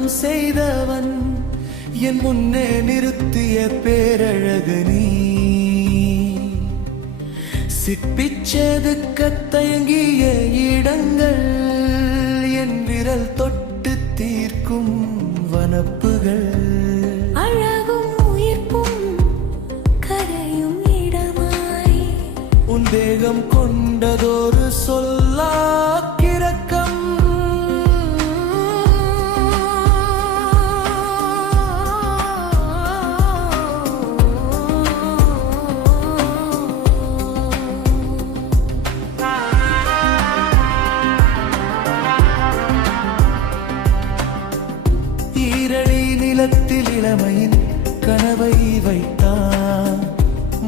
தவம் செய்தவன் என் முன்னே நிறுத்திய பேரழகு நீ. சிற்பிச்செதுக்க தயங்கிய இடங்கள் என் விரல் தொட்டு தீர்க்கும் வனப்புகள். அழகும் உயிர்ப்பும் கரையும் இடமாய் உன் தேகம் கொண்டதொரு சொல்லாக்கிறக்கம். ஈரடி நிலத்தில் இளமையின் கனவை வைத்தான்.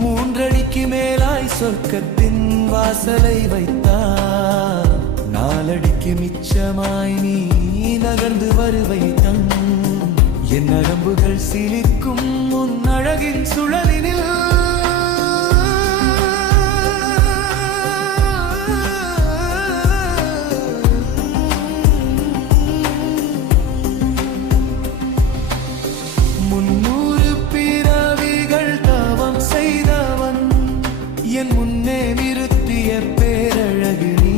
3 அடிக்கு மேலாய் சொர்க்கத்தின் வாசலை வைத்தான். 4 அடிக்கு மிச்சமாய் நீ நகர்ந்து வருவை தன். என் நரம்புகள் சிலிர்க்கும் உன் அழகின் சுழலினில். என் முன்னே நிறுத்திய பேரழகு நீ.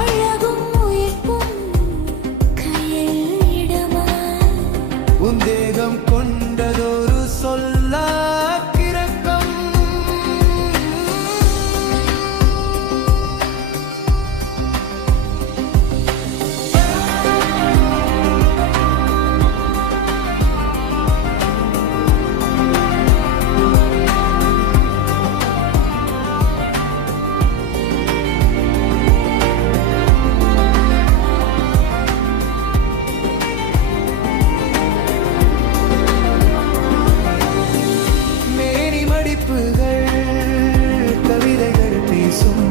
அழகும் உயிர்ப்பும் கையில் இடமாய் உன் தேகம் கொண்டதொரு சொல்லாக்கிறக்கம். கவிதைகள் பேசும்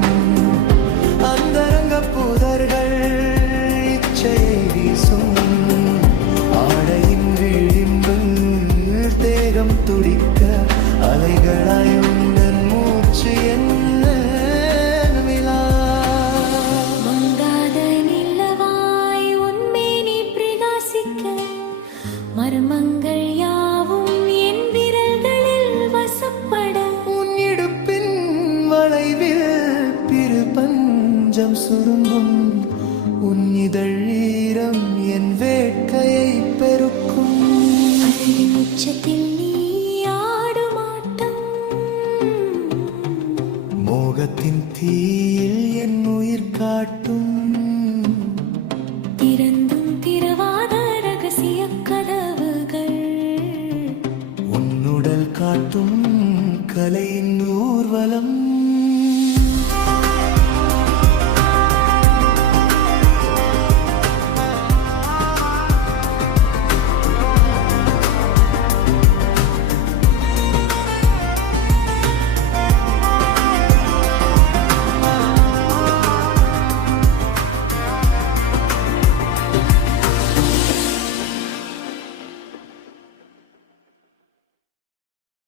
அந்தரங்க புதர்கள் இச்சையை வீசும். ஆடையின் விளிம்பு தேகம் துடிக்க அலைகளாய் உந்தன் மூச்சு என்ன விழா. மங்காத நிலவாய் உன்மேனி பிரகாசிக்க மர்மங்கள் யாவும் என் விரல்களில் வசப்பட. உன் இடுப்பின் வளைவில் பிறு பஞ்சம் சுருங்கும். உன் இதழீரம் என் வேட்கையை பெருக்கும். உச்சத்தில் நீ ஆடும் ஆட்டம் மோகத்தின் தீயில் என் உயிர் காட்டும். திறந்தும் திறவாத ரகசிய கதவுகள் உன்னுடல் காட்டும் கலையின்